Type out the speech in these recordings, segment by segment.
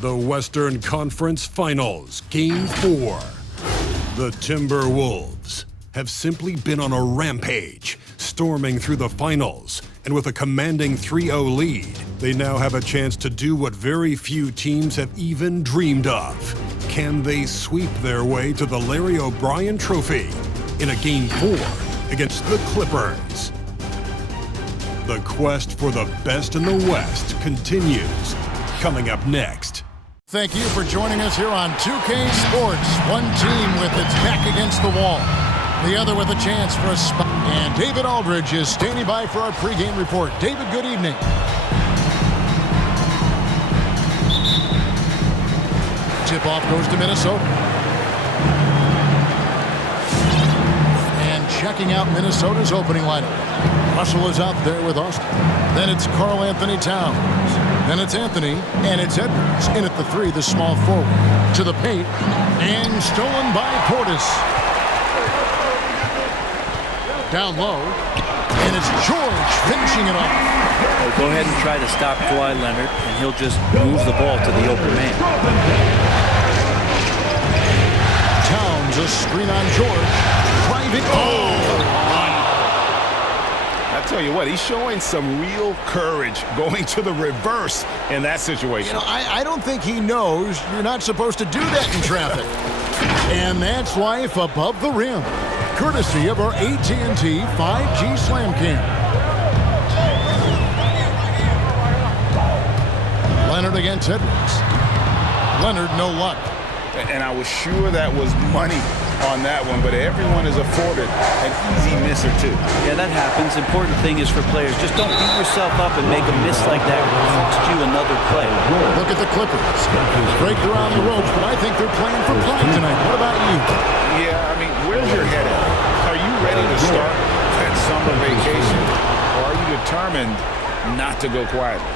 The Western Conference Finals, Game 4. The Timberwolves have simply been on a rampage, storming through the finals, and with a commanding 3-0 lead, they now have a chance to do what very few teams have even dreamed of. Can they sweep their way to the Larry O'Brien Trophy in a Game 4 against the Clippers? The quest for the best in the West continues, coming up next. Thank you for joining us here on 2K Sports. One team with its back against the wall, the other with a chance for a spot. And David Aldridge is standing by for our pregame report. David, good evening. Tip-off goes to Minnesota. And checking out Minnesota's opening lineup. Russell is out there with Austin. Then it's Karl Anthony Towns. Then it's Anthony, and it's Edwards in at the 3, the small forward. To the paint, and stolen by Portis. Down low, and it's George finishing it off. Well, go ahead and try to stop Kawhi Leonard, and he'll just move the ball to the open man. Towns, a screen on George. Driving. I tell you what, he's showing some real courage going to the reverse in that situation. You know, I don't think he knows you're not supposed to do that in traffic. And that's life above the rim, courtesy of our AT&T 5G Slam Cam. Leonard against Edwards. Leonard, no luck. And I was sure that was money on that one, but everyone is afforded an easy miss or two. Yeah, that happens. Important thing is for players, just don't beat yourself up and make a miss like that cost you another play. Look at the Clippers. Break around the ropes, but I think they're playing for pride tonight. What about you? Yeah, I mean, where's your head at? Are you ready to start that summer vacation, or are you determined not to go quietly?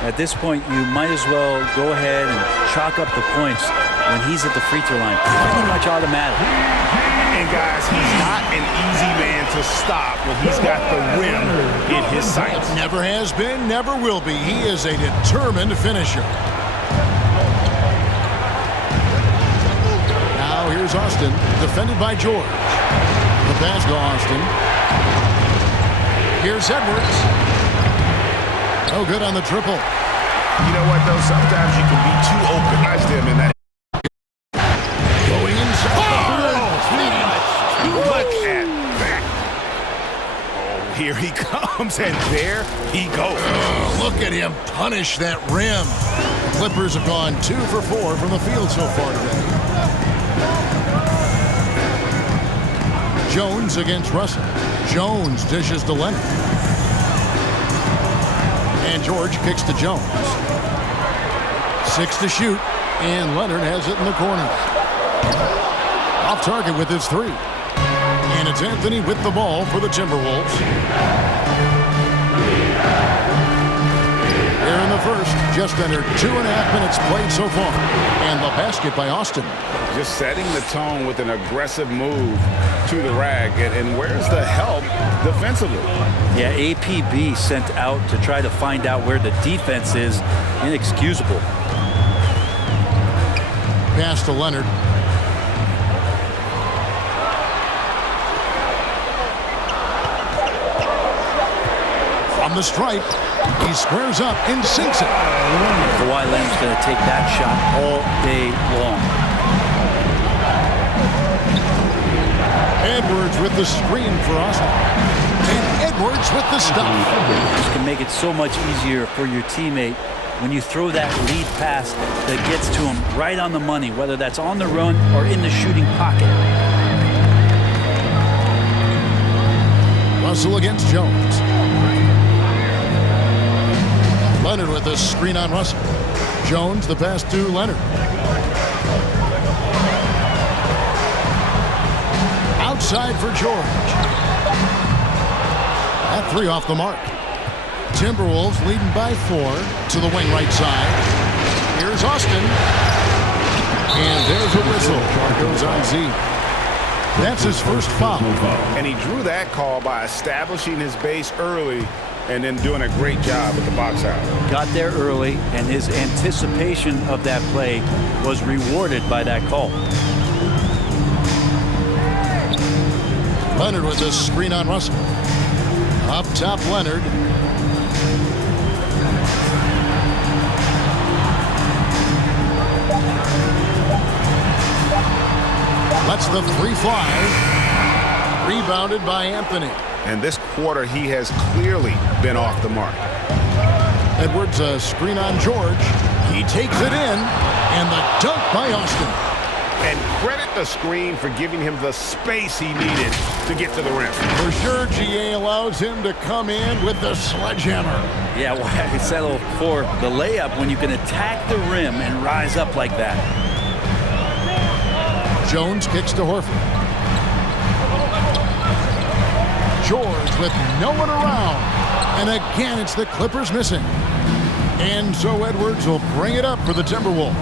At this point, you might as well go ahead and chalk up the points when he's at the free throw line. Pretty much automatic. And guys, he's not an easy man to stop when he's got the rim in his sights. Never has been, never will be. He is a determined finisher. Now here's Austin, defended by George. The pass to Austin. Here's Edwards. No good on the triple. You know what, though? Sometimes you can be too open. Watch them in that. Going inside. Look at that. Oh, here he comes, and there he goes. Look at him punish that rim. The Clippers have gone 2 for 4 from the field so far today. Jones against Russell. Jones dishes to Leonard. And George kicks to Jones. 6 to shoot, and Leonard has it in the corner. Off target with his 3. And it's Anthony with the ball for the Timberwolves. Here in the first, just under 2.5 minutes played so far. And the basket by Austin. Just setting the tone with an aggressive move to the rack. And where's the help defensively? Yeah, APB sent out to try to find out where the defense is. Inexcusable. Pass to Leonard. From the stripe, he squares up and sinks it. Kawhi Leonard's going to take that shot all day long. Edwards with the screen for Austin. And Edwards with the stop. This can make it so much easier for your teammate when you throw that lead pass that gets to him right on the money, whether that's on the run or in the shooting pocket. Russell against Jones. Leonard with the screen on Russell. Jones, the pass to Leonard. Outside for George. That 3 off the mark. Timberwolves leading by 4 to the wing right side. Here's Austin. And there's a whistle. Goes on Z. That's his first foul. And he drew that call by establishing his base early and then doing a great job with the box out. Got there early, and his anticipation of that play was rewarded by that call. Leonard with the screen on Russell. Up top, Leonard. Lets the three fly. Rebounded by Anthony. And this quarter, he has clearly been off the mark. Edwards, a screen on George. He takes it in, and the dunk by Austin. And credit the screen for giving him the space he needed to get to the rim. For sure, GA allows him to come in with the sledgehammer. Yeah, why settle for the layup when you can attack the rim and rise up like that? Jones kicks to Horford. George with no one around. And again, it's the Clippers missing. And so Edwards will bring it up for the Timberwolves.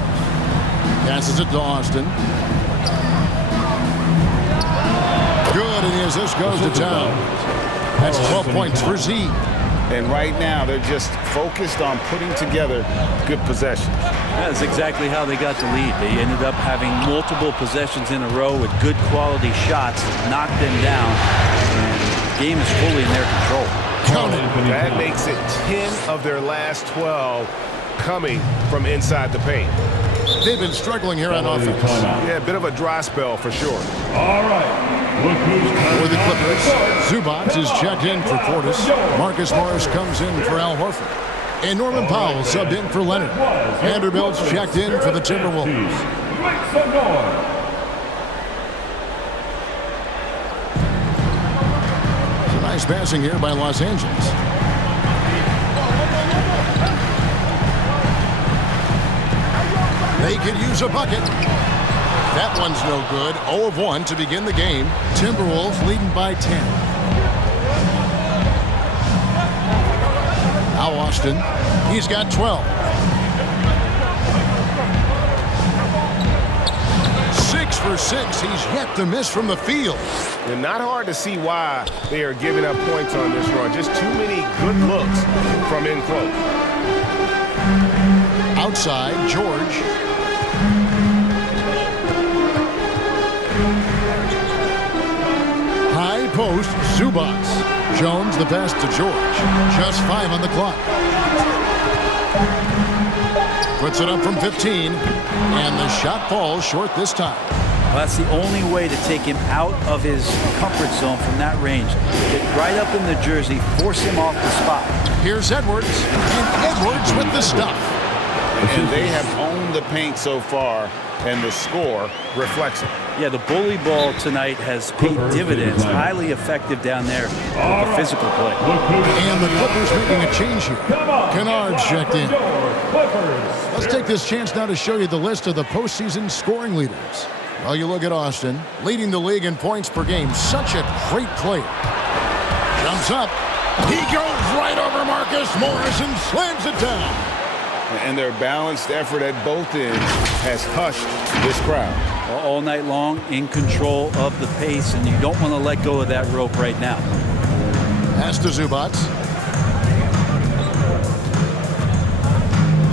Passes it to Austin. Good, and as this goes to town. That's 12 points for Z. And right now, they're just focused on putting together good possessions. That's exactly how they got the lead. They ended up having multiple possessions in a row with good quality shots, knocked them down, and the game is fully in their control. Count it. That makes it 10 of their last 12 coming from inside the paint. They've been struggling here on offense. Yeah, a bit of a dry spell for sure. All right. Look who's For the Clippers, Zubac is checked in for Portis. Marcus Morris comes in for Al Horford. And Norman Powell subbed in for Leonard. Vanderbilt's checked in for the Timberwolves. Make some noise. It's a nice passing here by Los Angeles. They could use a bucket. That one's no good. 0 of 1 to begin the game. Timberwolves leading by 10. Now Austin. He's got 12. 6 for 6. He's yet to miss from the field. And not hard to see why they are giving up points on this run. Just too many good looks from in close. Outside, George. High post, Zubac. Jones the pass to George. Just 5 on the clock. Puts it up from 15. And the shot falls short this time. Well, that's the only way to take him out of his comfort zone from that range. Get right up in the jersey, force him off the spot. Here's Edwards. And Edwards with the stuff. And they have owned the paint so far, and the score reflects it. Yeah, the bully ball tonight has paid dividends. Highly effective down there with the physical play. And the Clippers making a change here. Kennard's checked in. Let's take this chance now to show you the list of the postseason scoring leaders. Well, you look at Austin, leading the league in points per game. Such a great player. Jumps up. He goes right over Marcus Morris and slams it down. And their balanced effort at both ends has hushed this crowd. All night long, in control of the pace, and you don't want to let go of that rope right now. Pass to Zubac.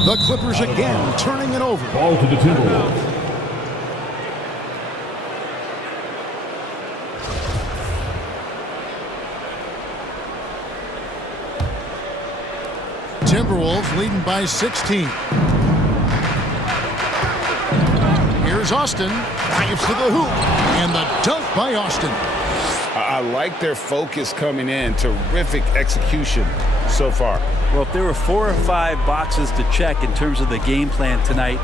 The Clippers again turning it over. Ball to the Timberwolves. Timberwolves leading by 16. Here's Austin. Drives to the hoop. And the dunk by Austin. I like their focus coming in. Terrific execution so far. Well, if there were 4 or 5 boxes to check in terms of the game plan tonight,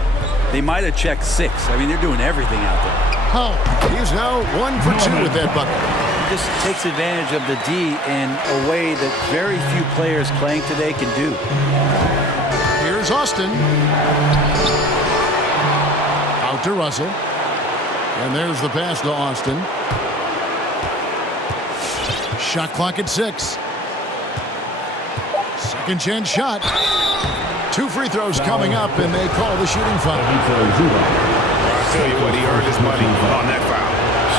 they might have checked 6. I mean, they're doing everything out there. Powell. He's now 1 for 2 with that bucket. Just takes advantage of the D in a way that very few players playing today can do. Here's Austin. Out to Russell. And there's the pass to Austin. Shot clock at 6. Second chance shot. 2 free throws coming up, and they call the shooting foul. I'll tell you what, he earned his money on that foul.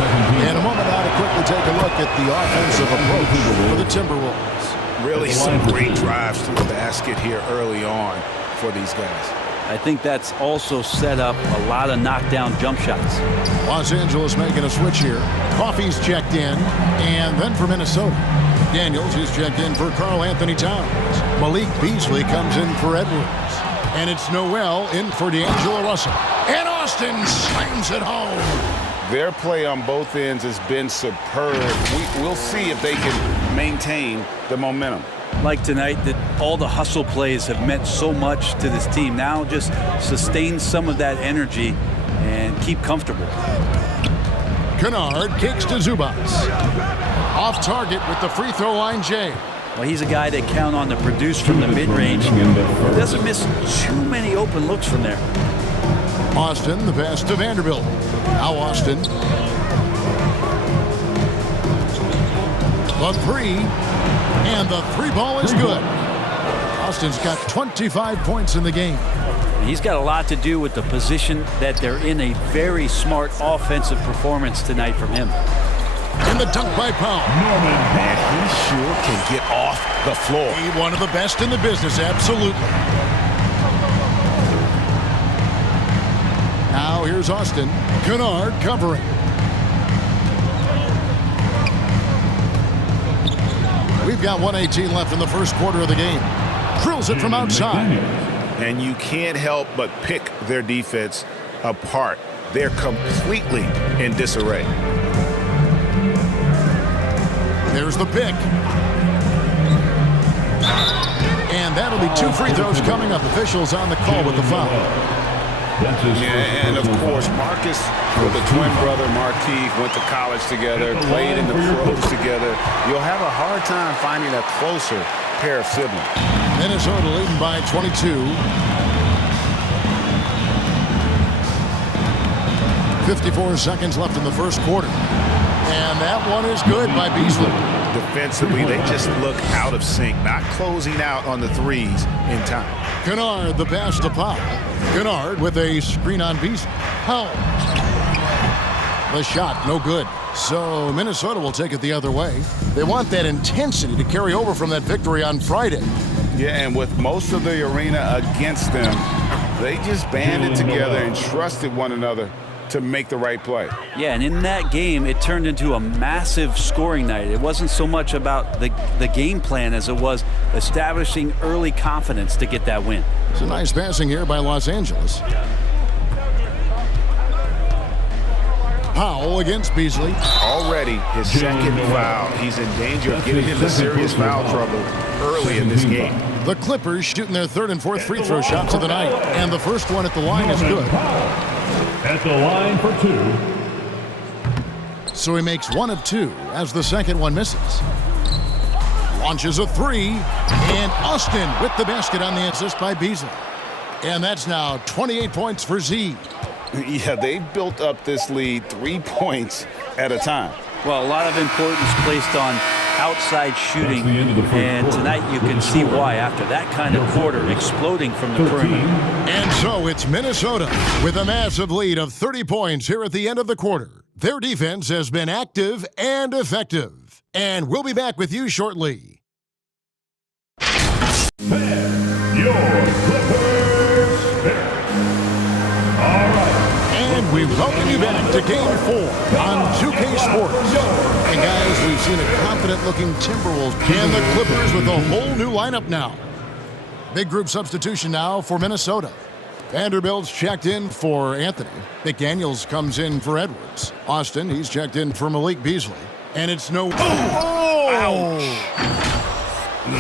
In a moment now to quickly take a look at the offensive approach for the Timberwolves. Really some great drives to the basket here early on for these guys. I think that's also set up a lot of knockdown jump shots. Los Angeles making a switch here. Coffey's checked in, and then for Minnesota, Daniels is checked in for Karl Anthony Towns. Malik Beasley comes in for Edwards. And it's Noel in for D'Angelo Russell. And Austin slams it home. Their play on both ends has been superb. We'll see if they can maintain the momentum. Like tonight, that all the hustle plays have meant so much to this team. Now just sustain some of that energy and keep comfortable. Kennard kicks to Zubac. Off target with the free throw line, Jay. Well, he's a guy that count on to produce from the mid-range. Doesn't miss too many open looks from there. Austin, the pass to Vanderbilt. Now Austin. The three. And the three ball is good. Austin's got 25 points in the game. He's got a lot to do with the position that they're in. A very smart offensive performance tonight from him. And the dunk by Powell. Man, he sure can get off the floor. He's one of the best in the business, absolutely. Now here's Austin. Kennard covering. We've got 1:18 left in the first quarter of the game. Drills it from outside. And you can't help but pick their defense apart. They're completely in disarray. There's the pick. And that'll be two free throws coming up. Officials on the call with the foul. Yeah, and of course, Marcus with the twin brother Marquise went to college together, played in the pros together. You'll have a hard time finding a closer pair of siblings. Minnesota leading by 22. 54 seconds left in the first quarter. And that one is good by Beasley. Defensively, they just look out of sync, not closing out on the threes in time. Kennard, the pass to Powell. Kennard with a screen on Beasley. Powell. The shot, no good. So Minnesota will take it the other way. They want that intensity to carry over from that victory on Friday. Yeah, and with most of the arena against them, they just banded together and trusted one another to make the right play. Yeah, and in that game, it turned into a massive scoring night. It wasn't so much about the game plan as it was establishing early confidence to get that win. It's a nice passing here by Los Angeles. Powell against Beasley. Already his second foul. He's in danger of getting into serious foul trouble early in this game. The Clippers shooting their third and fourth free throw shots of the night. And the first one at the line is good. At the line for two. So he makes one of two as the second one misses. Launches a three. And Austin with the basket on the assist by Beasley. And that's now 28 points for Z. Yeah, they've built up this lead 3 points at a time. Well, a lot of importance placed on outside shooting, and tonight you can see why after that kind of quarter exploding from the perimeter. And so it's Minnesota with a massive lead of 30 points here at the end of the quarter. Their defense has been active and effective. And we'll be back with you shortly. Your Clippers Spirit. All right. And we welcome you back to Game 4 on 2K Sports. And guys, we've seen a confident-looking Timberwolves and the Clippers with a whole new lineup now. Big group substitution now for Minnesota. Vanderbilt's checked in for Anthony. McDaniels comes in for Edwards. Austin, he's checked in for Malik Beasley. And it's no... Ouch!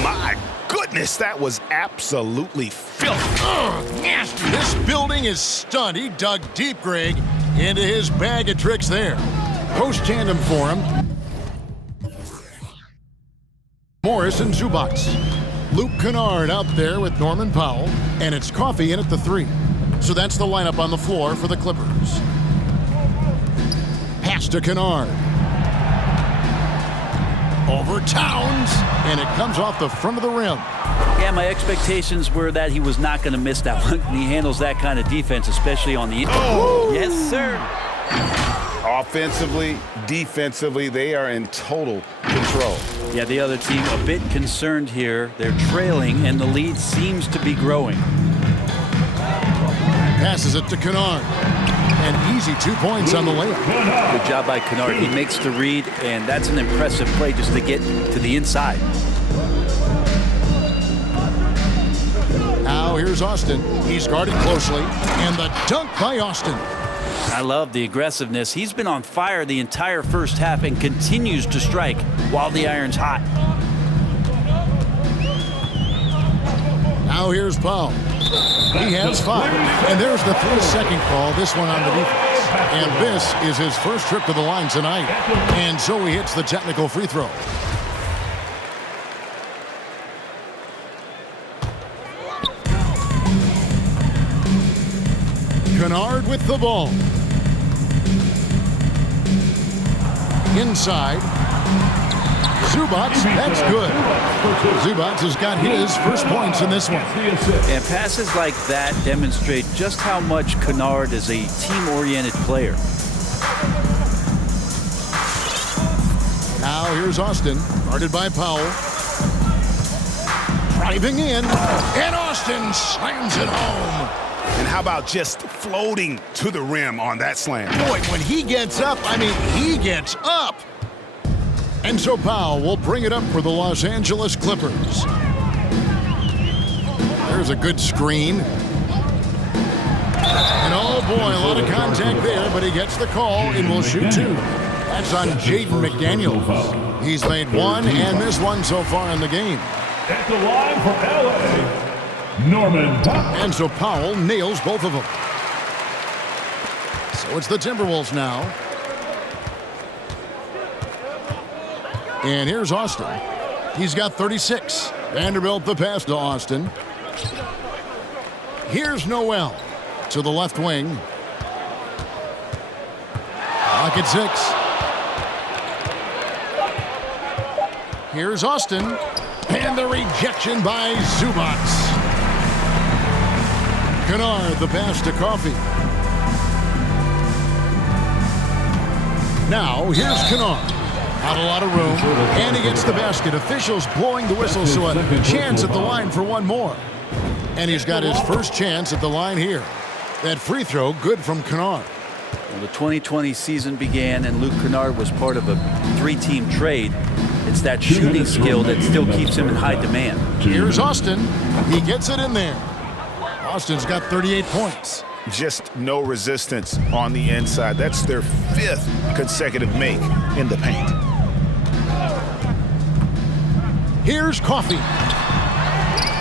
My goodness, that was absolutely filthy. Nasty. This building is stunned. He dug deep, Greg, into his bag of tricks there. Post tandem for him. Morris and Zubac. Luke Kennard out there with Norman Powell. And it's Coffey in at the three. So that's the lineup on the floor for the Clippers. Pass to Kennard. Over Towns. And it comes off the front of the rim. Yeah, my expectations were that he was not going to miss that one. He handles that kind of defense, especially on the... Oh! Yes, sir. Offensively, defensively, they are in total control. Yeah, the other team a bit concerned here. They're trailing, and the lead seems to be growing. Passes it to Kennard. An easy 2 points on the layup. Good job by Kennard. He makes the read, and that's an impressive play just to get to the inside. Now here's Austin. He's guarded closely, and the dunk by Austin. I love the aggressiveness. He's been on fire the entire first half and continues to strike while the iron's hot. Now here's Powell. He has 5. And there's the 3-second call, this one on the defense. And this is his first trip to the line tonight. And so he hits the technical free throw. Kennard with the ball. Inside. Zubac, that's good. Zubac has got his first points in this one. And passes like that demonstrate just how much Kennard is a team-oriented player. Now here's Austin, guarded by Powell. Driving in, and Austin slams it home. And how about just floating to the rim on that slam? Boy, when he gets up, I mean, he gets up. And so Powell will bring it up for the Los Angeles Clippers. There's a good screen. And oh boy, a lot of contact there, but he gets the call and will shoot 2. That's on Jaden McDaniels. He's made 1 and missed 1 so far in the game. At the line for LA, Norman Powell. And so Powell nails both of them. So it's the Timberwolves now. And here's Austin. He's got 36. Vanderbilt the pass to Austin. Here's Noel to the left wing. Clock at 6. Here's Austin. And the rejection by Zubac. Kennard the pass to Coffey. Now here's Kennard. Not a lot of room, and he gets the basket. Officials blowing the whistle, so a chance at the line for one more. And he's got his first chance at the line here. That free throw, good from Kennard. Well, the 2020 season began, and Luke Kennard was part of a 3-team trade. It's that shooting skill that still keeps him in high demand. Here's Austin. He gets it in there. Austin's got 38 points. Just no resistance on the inside. That's their 5th consecutive make in the paint. Here's Coffey.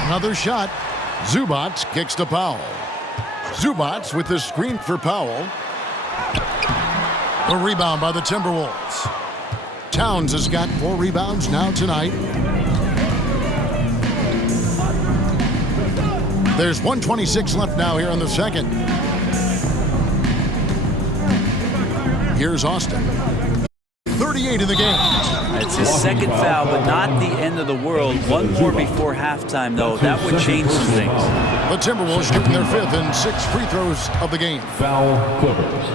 Another shot. Zubac kicks to Powell. Zubac with the screen for Powell. A rebound by the Timberwolves. Towns has got 4 rebounds now tonight. There's 1:26 left now here in the second. Here's Austin. 38 in the game. It's his second foul, but not the end of the world. 1 more before halftime, though. That would change some things. The Timberwolves shooting their 5th and 6th free throws of the game. Foul Clippers.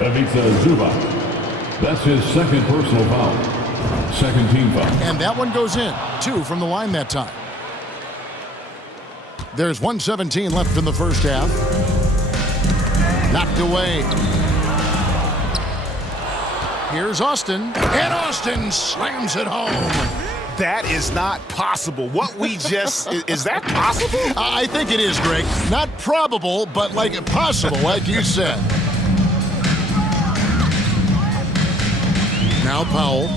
Ivica Zubac. That's his second personal foul. Second team foul. And that one goes in. 2 from the line that time. There's 1:17 left in the first half. Knocked away. Here's Austin. And Austin slams it home. That is not possible. What we just... is that possible? I think it is, Greg. Not probable, but like possible, like you said. Now Powell.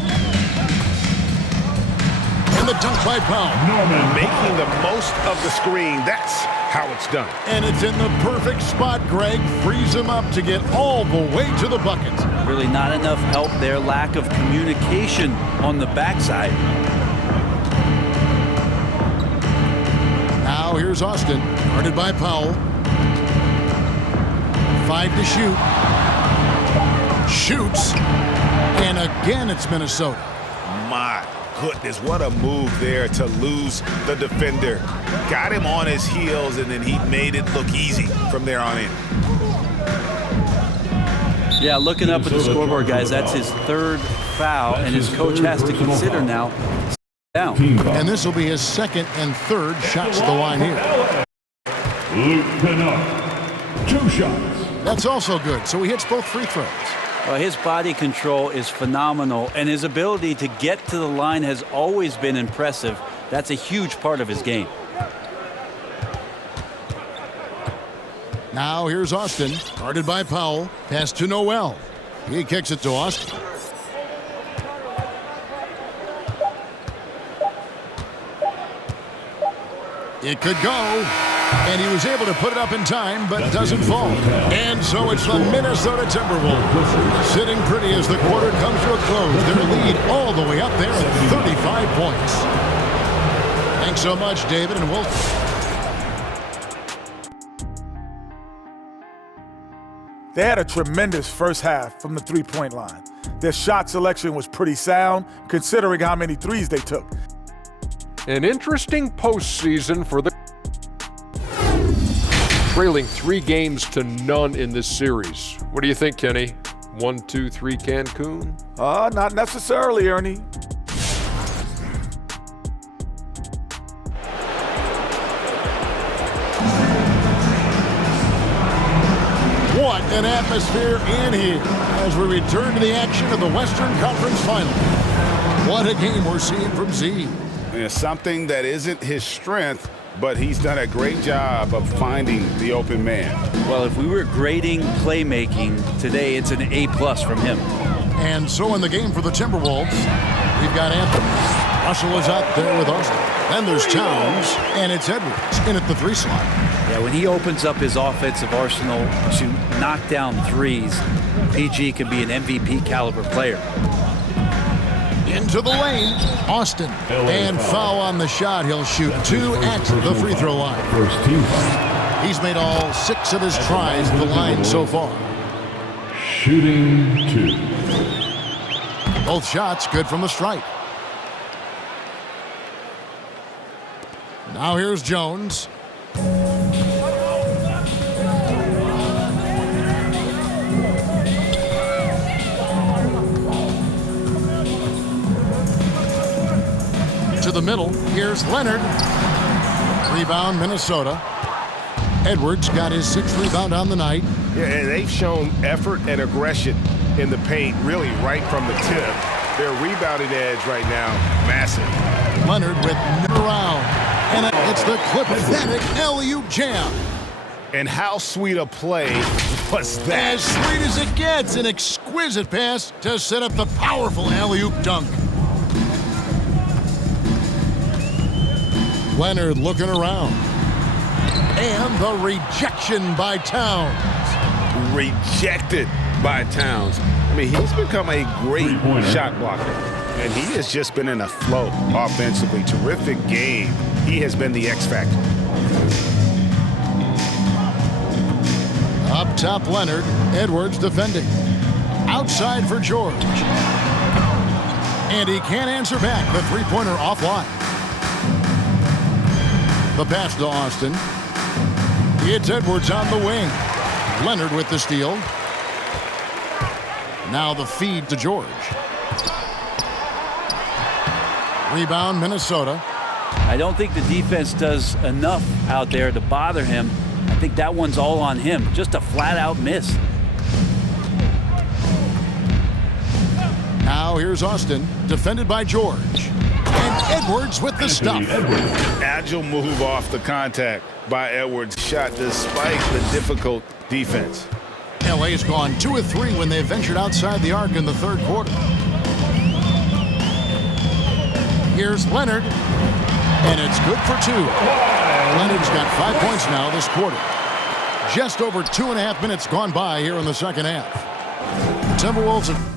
And the dunk by Powell. Norman Making the most of the screen. That's how it's done. And it's in the perfect spot, Greg. Frees him up to get all the way to the bucket. Really not enough help there. Lack of communication on the backside. Now here's Austin, guarded by Powell. 5 to shoot. Shoots. And again, it's Minnesota. My goodness, what a move there to lose the defender. Got him on his heels, and then he made it look easy from there on in. Yeah, looking up at the scoreboard, guys, that's his third foul, and his coach has to consider now down. And this will be his second and third shots at the line here. Luke Kennard, 2 shots. That's also good, so he hits both free throws. Well, his body control is phenomenal, and his ability to get to the line has always been impressive. That's a huge part of his game. Now here's Austin, guarded by Powell. Pass to Noel. He kicks it to Austin. It could go, and he was able to put it up in time, but doesn't fall. And so it's the Minnesota Timberwolves sitting pretty as the quarter comes to a close. Their lead all the way up there at 35 points. Thanks so much, David, and we'll... They had a tremendous first half from the three-point line. Their shot selection was pretty sound, considering how many threes they took. An interesting postseason for the trailing 3-0 in this series. What do you think, Kenny? 1-2-3 Cancun? Not necessarily, Ernie. What an atmosphere in here as we return to the action of the Western Conference Final. What a game we're seeing from Z. It's something that isn't his strength, but he's done a great job of finding the open man. Well, if we were grading playmaking today, it's an A+ from him. And so in the game for the Timberwolves, we've got Anthony. Russell is out there with Austin. Then there's Towns, and it's Edwards in at the 3 slot. Yeah, when he opens up his offensive arsenal to knock down threes, PG can be an MVP caliber player. Into the lane, Austin. And foul on the shot. He'll shoot 2 at the free throw line. First team foul. He's made all 6 of his tries at the line so far. Shooting 2. Both shots good from the stripe. Now here's Jones. To the middle, here's Leonard. Rebound, Minnesota. Edwards got his 6th rebound on the night. Yeah, and they've shown effort and aggression in the paint, really right from the tip. Their rebounding edge right now, massive. Leonard with no round. And it's the clip-pathetic alley-oop jam. And how sweet a play was that? As sweet as it gets, an exquisite pass to set up the powerful alley-oop dunk. Leonard looking around. And the rejection by Towns. Rejected by Towns. I mean, he's become a great shot blocker. And he has just been in a flow offensively. Terrific game. He has been the X factor. Up top, Leonard. Edwards defending. Outside for George. And he can't answer back. The three-pointer offline. The pass to Austin. It's Edwards on the wing. Leonard with the steal. Now the feed to George. Rebound, Minnesota. I don't think the defense does enough out there to bother him. I think that one's all on him. Just a flat-out miss. Now here's Austin, defended by George. And Edwards with the stop. Agile move off the contact by Edwards. Shot despite the difficult defense. LA's gone 2 of 3 when they ventured outside the arc in the third quarter. Here's Leonard. And it's good for 2. Leonard's got 5 points now this quarter. Just over 2.5 minutes gone by here in the second half. The Timberwolves have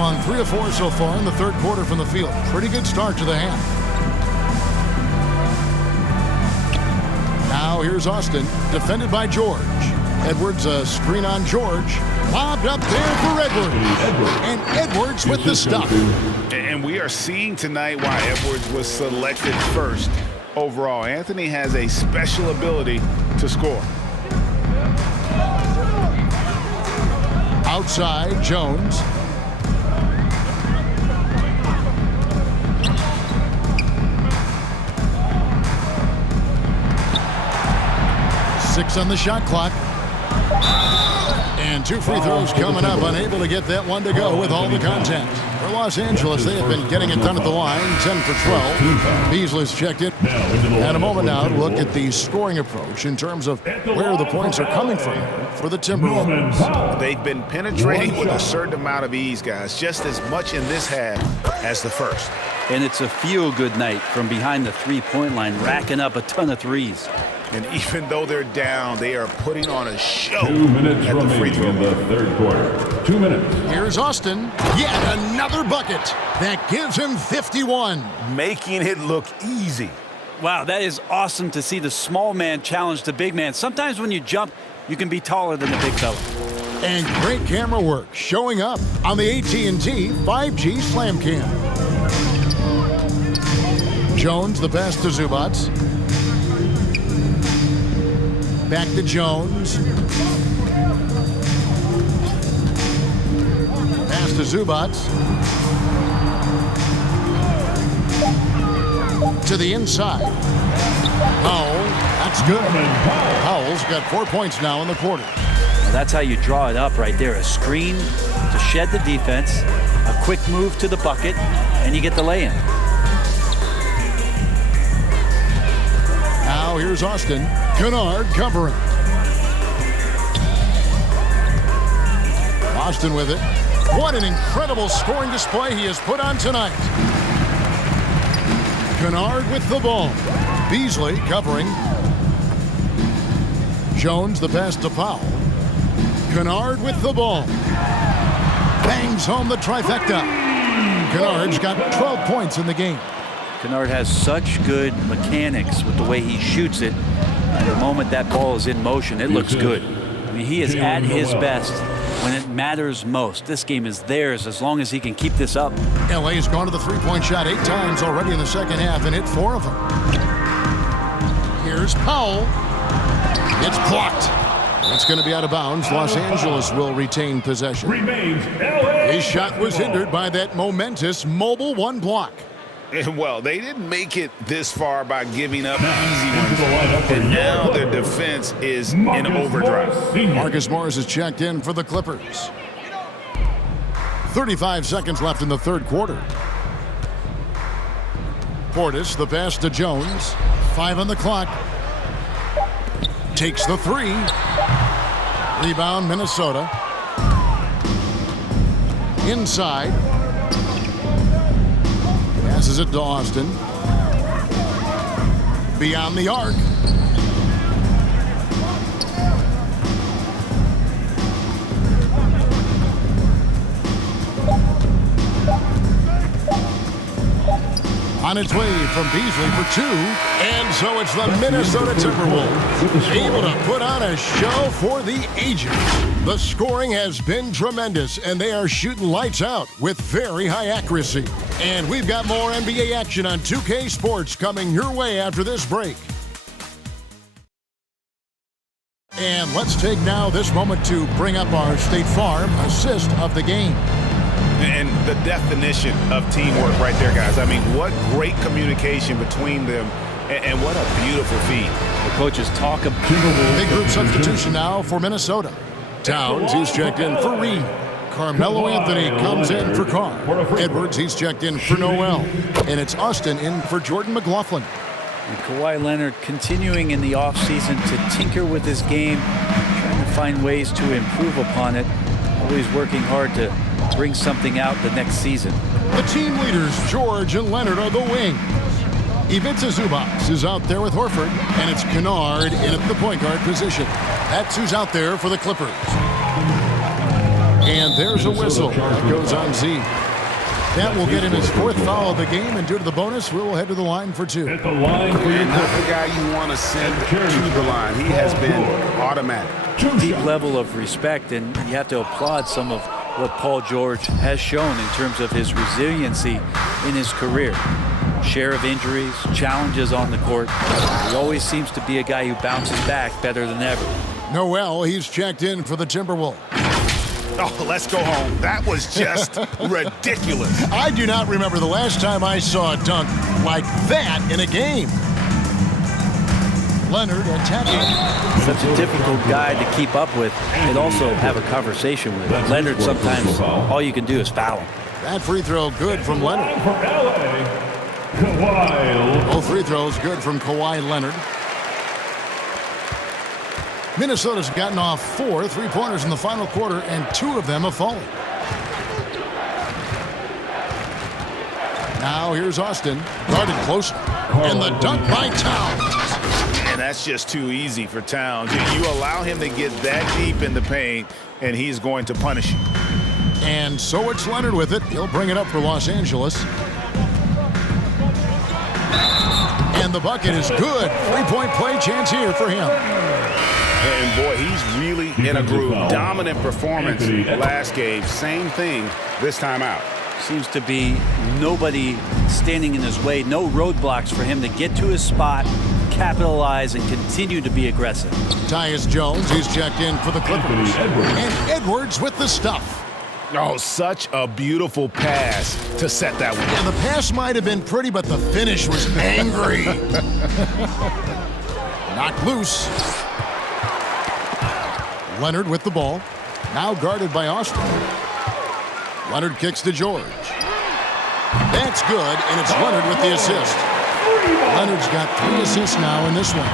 gone 3 of 4 so far in the third quarter from the field. Pretty good start to the half. Now here's Austin, defended by George. Edwards, a screen on George. Lobbed up there for Edwards. And Edwards with the stop. And we are seeing tonight why Edwards was selected first overall. Anthony has a special ability to score. Outside, Jones. Six on the shot clock. And 2 free throws coming up. Unable to get that one to go with all the contact. For Los Angeles, they have been getting it done at the line. 10 for 12. Beasley's checked in. And a moment now to look at the scoring approach in terms of where the points are coming from for the Timberwolves. They've been penetrating with a certain amount of ease, guys. Just as much in this half as the first. And it's a feel-good night from behind the three-point line, racking up a ton of threes. And even though they're down, they are putting on a show. 2 minutes at the free remaining throw in the third quarter. 2 minutes. Here's Austin. Yet another bucket. That gives him 51. Making it look easy. Wow, that is awesome to see the small man challenge the big man. Sometimes when you jump, you can be taller than the big fella. And great camera work showing up on the AT&T 5G Slam Cam. Jones, the pass to Zubac. Back to Jones. Pass to Zubac. To the inside. Powell, that's good. Powell's got 4 points now in the quarter. Well, that's how you draw it up right there. A screen to shed the defense, a quick move to the bucket, and you get the lay-in. Now here's Austin. Kennard covering. Austin with it. What an incredible scoring display he has put on tonight. Kennard with the ball. Beasley covering. Jones the pass to Powell. Kennard with the ball. Bangs home the trifecta. Kennard's got 12 points in the game. Kennard has such good mechanics with the way he shoots it. At the moment that ball is in motion, it looks good. I mean, he is at his best when it matters most. This game is theirs as long as he can keep this up. LA's gone to the three-point shot 8 times already in the second half and hit 4 of them. Here's Powell. It's blocked. It's going to be out of bounds. Los Angeles will retain possession. His shot was hindered by that momentous mobile 1 block. And well, they didn't make it this far by giving up easy ones. And now their defense is in overdrive. Marcus Morris is checked in for the Clippers. 35 seconds left in the third quarter. Portis, the pass to Jones. 5 on the clock. Takes the 3. Rebound, Minnesota. Inside. Passes it to Austin. Beyond the arc. On its way from Beasley for 2. And so it's the Minnesota Timberwolves able to put on a show for the ages. The scoring has been tremendous, and they are shooting lights out with very high accuracy. And we've got more NBA action on 2K Sports coming your way after this break. And let's take now this moment to bring up our State Farm assist of the game. And the definition of teamwork right there, guys. I mean, what great communication between them, and what a beautiful feed. The coaches talk about big group substitution now for Minnesota. Towns, he's checked in for Reed. Carmelo Anthony comes in for Carr. Edwards, he's checked in for Noel. And it's Austin in for Jordan McLaughlin. And Kawhi Leonard continuing in the offseason to tinker with his game, trying to find ways to improve upon it, always working hard to bring something out the next season. The team leaders, George and Leonard, are the wings. Ivica Zubac is out there with Horford, and it's Kennard in at the point guard position. That's who's out there for the Clippers. And there's a whistle. That goes on Z. That will get him his 4th foul of the game, and due to the bonus, we'll head to the line for 2. At the line for your Not the guy you want to send to the line. He has been automatic. Deep level of respect, and you have to applaud some of what Paul George has shown in terms of his resiliency in his career. Share of injuries, challenges on the court. He always seems to be a guy who bounces back better than ever. Noel, he's checked in for the Timberwolves. Oh, let's go home. That was just ridiculous. I do not remember the last time I saw a dunk like that in a game. Leonard attacking. Such a difficult guy to keep up with and also have a conversation with. Leonard, sometimes all you can do is foul him. That free throw good from Leonard. from LA, Kawhi. Both free throws good from Kawhi Leonard. Minnesota's gotten off 4 3-pointers in the final quarter, and 2 of them have fallen. Now here's Austin, guarded close, and the dunk by Towns. And that's just too easy for Towns. You allow him to get that deep in the paint, and he's going to punish you. And so it's Leonard with it. He'll bring it up for Los Angeles. And the bucket is good. 3-point play chance here for him. And boy, he's really in a groove. Dominant performance last game. Same thing this time out. Seems to be nobody standing in his way, no roadblocks for him to get to his spot, capitalize, and continue to be aggressive. Tyus Jones, he's checked in for the Clippers. And Edwards with the stuff. Oh, such a beautiful pass to set that one. Yeah, the pass might have been pretty, but the finish was angry. Knocked loose. Leonard with the ball. Now guarded by Austin. Leonard kicks to George. That's good, and it's Leonard with the assist. Leonard's got 3 assists now in this one.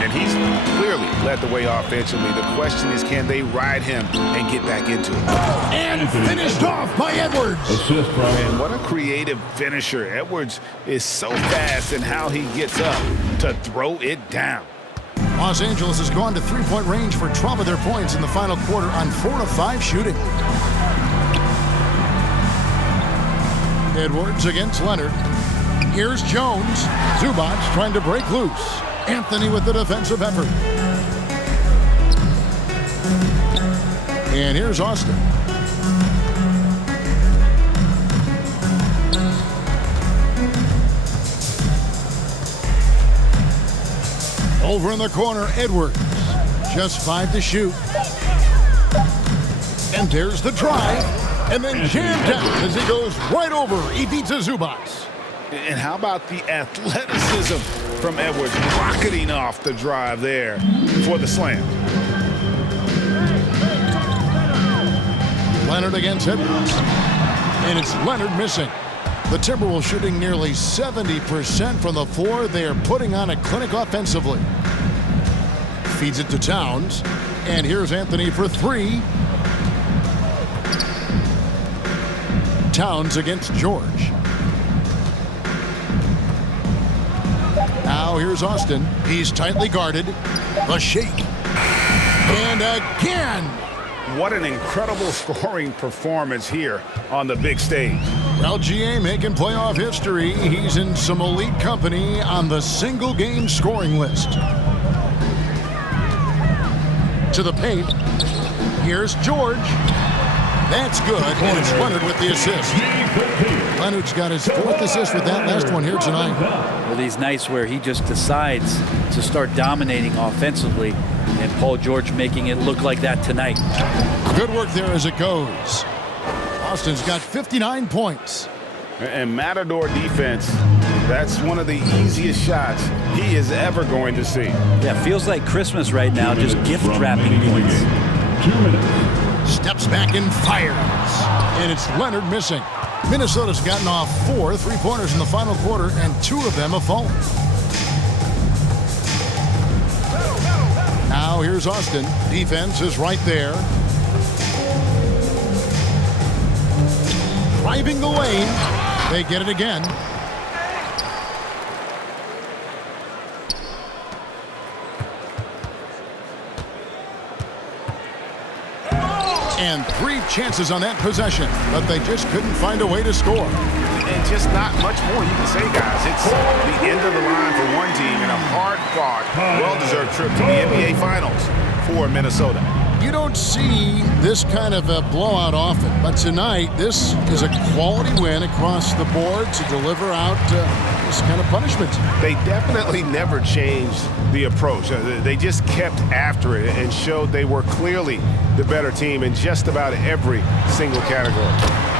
And he's clearly led the way offensively. The question is, can they ride him and get back into it? And finished off by Edwards. Assist from And what a creative finisher. Edwards is so fast in how he gets up to throw it down. Los Angeles has gone to 3-point range for 12 of their points in the final quarter on 4 of 5 shooting. Edwards against Leonard. Here's Jones. Zubac trying to break loose. Anthony with the defensive effort. And here's Austin. Over in the corner, Edwards. Just 5 to shoot. And there's the drive. And then jammed down as he goes right over Ivica Zubac. And how about the athleticism from Edwards rocketing off the drive there for the slam. Leonard against Edwards. And it's Leonard missing. The Timberwolves shooting nearly 70% from the floor. They are putting on a clinic offensively. Feeds it to Towns. And here's Anthony for 3. Towns against George. Now here's Austin. He's tightly guarded. The shake. And again. What an incredible scoring performance here on the big stage. LGA making playoff history. He's in some elite company on the single-game scoring list. To the paint. Here's George. That's good, and it's Leonard with the assist. Leonard's got his 4th assist with that last one here tonight. Well, these nights where he just decides to start dominating offensively, and Paul George making it look like that tonight. Good work there as it goes. Austin's got 59 points. And Matador defense, that's one of the easiest shots he is ever going to see. Yeah, feels like Christmas right now, just gift wrapping points. 2 minutes. Steps back and fires. And it's Leonard missing. Minnesota's gotten off 4 3-pointers in the final quarter, and 2 of them have fallen. Now here's Austin. Defense is right there. Driving the lane. They get it again. And 3 chances on that possession, but they just couldn't find a way to score. And just not much more you can say, guys. It's the end of the line for one team and a hard-fought, well-deserved trip to the NBA Finals for Minnesota. You don't see this kind of a blowout often, but tonight this is a quality win across the board to deliver out this kind of punishment. They definitely never changed the approach. They just kept after it and showed they were clearly the better team in just about every single category.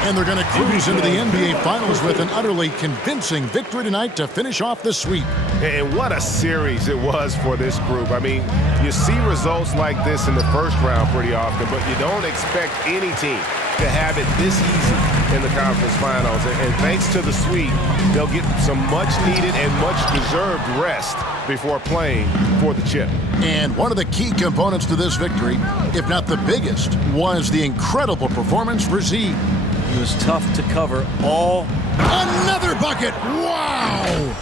And they're going to cruise into the NBA Finals with an utterly convincing victory tonight to finish off the sweep. And what a series it was for this group. I mean, you see results like this in the first round pretty often, but you don't expect any team to have it this easy in the conference finals. And thanks to the sweep, they'll get some much-needed and much-deserved rest before playing for the chip. And one of the key components to this victory, if not the biggest, was the incredible performance for Z. He was tough to cover all. Another bucket! Wow!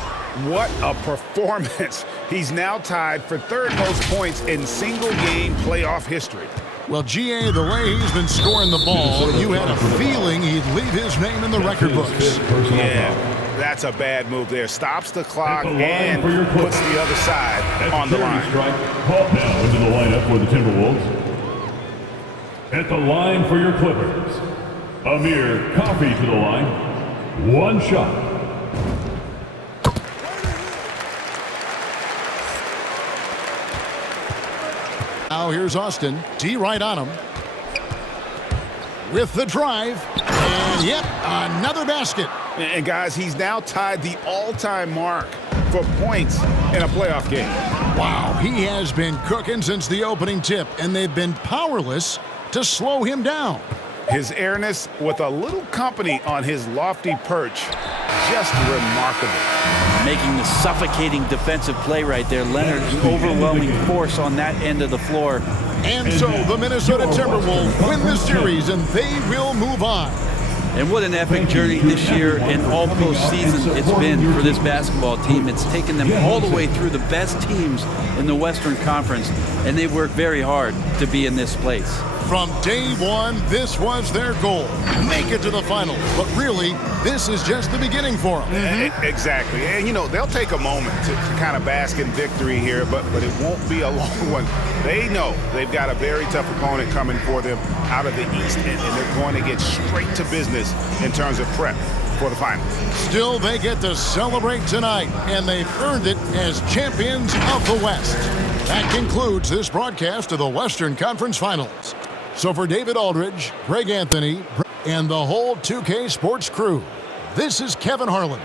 What a performance. He's now tied for 3rd most points in single-game playoff history. Well, GA, the way he's been scoring the ball, you had a feeling he'd leave his name in the record books. Yeah, that's a bad move there. Stops the clock and puts the other side on the line. Called now into the lineup for the Timberwolves. At the line for your Clippers, Amir Coffey to the line. 1 shot. Now here's Austin. D right on him. With the drive. And yep, another basket. And guys, he's now tied the all-time mark for points in a playoff game. Wow, he has been cooking since the opening tip, and they've been powerless to slow him down. His airness with a little company on his lofty perch, just remarkable. Making the suffocating defensive play right there. Leonard, an overwhelming force on that end of the floor. And so the Minnesota Timberwolves win the series, and they will move on. And what an epic journey this year and all postseason it's been for this basketball team. It's taken them all the way through the best teams in the Western Conference, and they've worked very hard to be in this place. From day one, this was their goal. Make it to the finals. But really, this is just the beginning for them. Exactly. And, you know, they'll take a moment to kind of bask in victory here, but it won't be a long one. They know they've got a very tough opponent coming for them out of the East, and they're going to get straight to business in terms of prep for the finals. Still, they get to celebrate tonight, and they've earned it as champions of the West. That concludes this broadcast of the Western Conference Finals. So for David Aldridge, Greg Anthony, and the whole 2K Sports crew, this is Kevin Harlan.